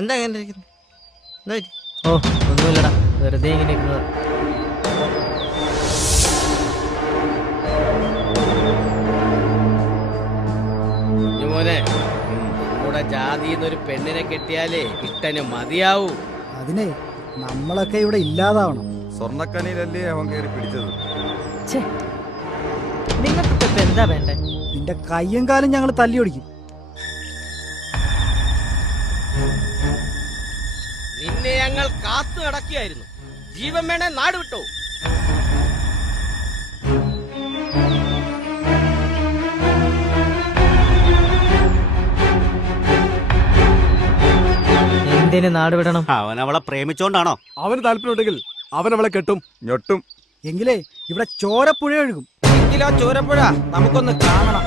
എന്താ അങ്ങനെ ഇരിക്കുന്നത്? എന്താ പറ്റി? ഓ ഒന്നുമില്ലടാ, വെറുതെ ഇങ്ങനെ ഇരുന്നത്. മോനെ, നമ്മുടെ ജാതിന്നൊരു പെണ്ണിനെ കെട്ടിയാലേ ഇട്ടന് മതിയാവൂ. അതിനെ നമ്മളൊക്കെ ഇവിടെ ഇല്ലാതാവണം. സ്വർണ്ണക്കനിയിലല്ലേ അവൻ കയറി പിടിച്ചത്. നിങ്ങൾക്കൊക്കെ ഇപ്പൊ എന്താ വേണ്ടേ? നിന്റെ കയ്യും കാലും ഞങ്ങൾ തല്ലി ഒടിക്കും. നിന്നെ ഞങ്ങൾ കാത്തു കിടക്കുകയായിരുന്നു. ജീവൻ വേണേ നാട് വിട്ടോ. എന്തിന് നാട് വിടണം? അവൻ അവളെ പ്രേമിച്ചോണ്ടാണോ? അവന് താല്പര്യമുണ്ടെങ്കിൽ അവൻ അവളെ കെട്ടും. ഞൊട്ടും. എങ്കിലേ ഇവിടെ ചോരപ്പുഴ ഒഴുകും. എങ്കിലോ ചോരപ്പുഴ നമുക്കൊന്ന് കാണണം.